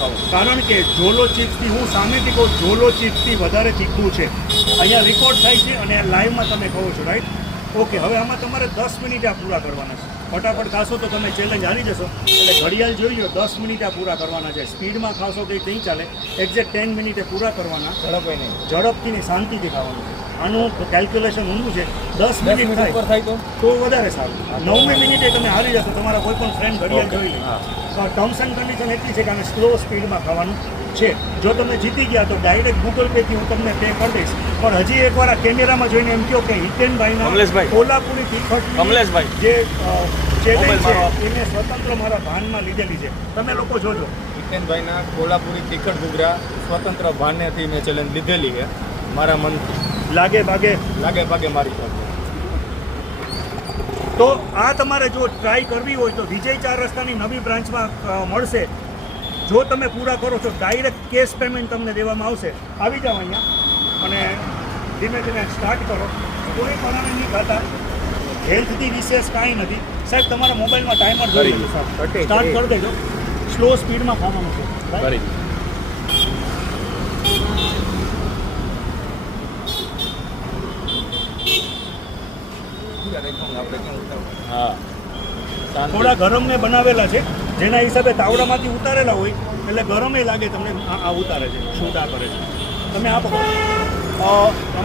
ખાવું, કારણ કે જોલો ચિપ્સથી હું સામેથી કહું જોલો ચિપ્સથી વધારે તીખું છે. અહીંયા રેકોર્ડ થાય છે અને લાઈવમાં તમે કહો છો, રાઈટ? ઓકે, હવે આમાં તમારે 10 મિનિટ આ પૂરા કરવાના છે. ફટાફટ ખાશો તો તમે ચેલેન્જ હારી જશો. એટલે ઘડિયાળ જોઈ લો, 10 મિનિટ આ પૂરા કરવાના છે. સ્પીડમાં ખાશો તો નહીં ચાલે, એક્ઝેક્ટ 10 મિનિટે પૂરા કરવાના. ઝડપ નહીં. ઝડપથી ને શાંતિથી ખાવાનું છે. આનું કેલ્ક્યુલેશન ઊંધું છે. 10 મિનિટ ઉપર થાય થાય તો વધારે સારું. 9મી મિનિટે તમે હારી જશો. તમારા કોઈ પણ ફ્રેન્ડ ઘડિયાળ જોઈ લે. હા. ટર્મ્સ એન્ડ કન્ડિશન એટલી છે કે આને સ્લો સ્પીડમાં ખાવાનું છે. જો તમે જીતી ગયા તો ડાયરેક્ટ ગૂગલ પેથી હું તમને પે કરી દઈશ. પણ હજી એકવાર આ કેમેરામાં જોઈને એમ કહો કે હિતેનભાઈના કમલેશભાઈ. કોલ્હાપુરી તીખટ કમલેશભાઈ. જે ચેલેન્જ મોબાઈલ છે મારો. એને સ્વતંત્ર મારા ભાનમાં લીધેલી છે. તમે લોકો જોજો. હિતેનભાઈના કોલ્હાપુરી તીખટ ઘૂઘરા સ્વતંત્ર ભાનેથી મેં ચેલેન્જ લીધેલી છે. મારા મનથી લાગે ભાગે લાગે ભાગે મારી પાસે. તો આ તમારે જો ટ્રાય કરવી હોય તો વિજય 4 રસ્તાની નવી બ્રાન્ચમાં મળશે. જો તમે પૂરા કરો છો ડાયરેક્ટ કેશ પેમેન્ટ તમને દેવામાં આવશે. આવી જાઓ અહીંયા અને ધીમે ધીમે સ્ટાર્ટ કરો. કોઈ પણ નહીં ખાતા, હેલ્થથી વિશેષ કાંઈ નથી. સાહેબ તમારા મોબાઈલમાં ટાઈમર જોઈ લો. સ્ટાર્ટ કરી દેજો. સ્લો સ્પીડમાં ખાવાનું છે. હા, થોડા ગરમ મેં બનાવેલા છે, જેના હિસાબે તાવડામાંથી ઉતારેલા હોય એટલે ગરમે લાગે તમને. આ ઉતારે છે, શૂટ આ કરે છે. તમે આપો આમાં